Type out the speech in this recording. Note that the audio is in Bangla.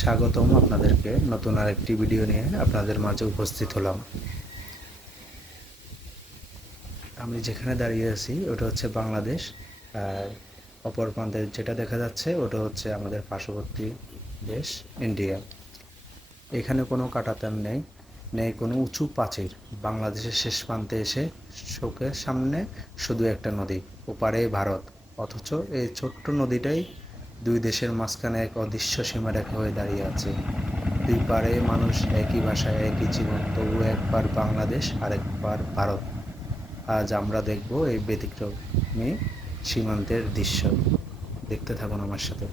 স্বাগতম আপনাদেরকে নতুন আরেকটি ভিডিও নিয়ে আপনাদের মাঝে উপস্থিত হলাম। আমি যেখানে দাঁড়িয়ে আছি ওটা হচ্ছে বাংলাদেশ, আর অপর প্রান্তে যেটা দেখা যাচ্ছে ওটা হচ্ছে আমাদের পার্শ্ববর্তী দেশ ইন্ডিয়া। এখানে কোনো কাঁটাতার নেই, নেই কোনো উঁচু প্রাচীর। বাংলাদেশের শেষ প্রান্তে এসে চোখের সামনে শুধু একটা নদী, ওপারে ভারত। অথচ এই ছোট্ট নদীটাই দুই দেশের মাঝখানে এক অদৃশ্য সীমারেখা হয়ে দাঁড়িয়ে আছে। দুই পারে মানুষ, একই ভাষা, একই জীবন, তবু একবার বাংলাদেশ আর একবার ভারত। আজ আমরা দেখব এই ব্যতিক্রমী সীমান্তের দৃশ্য। দেখতে থাকুন আমার সাথে।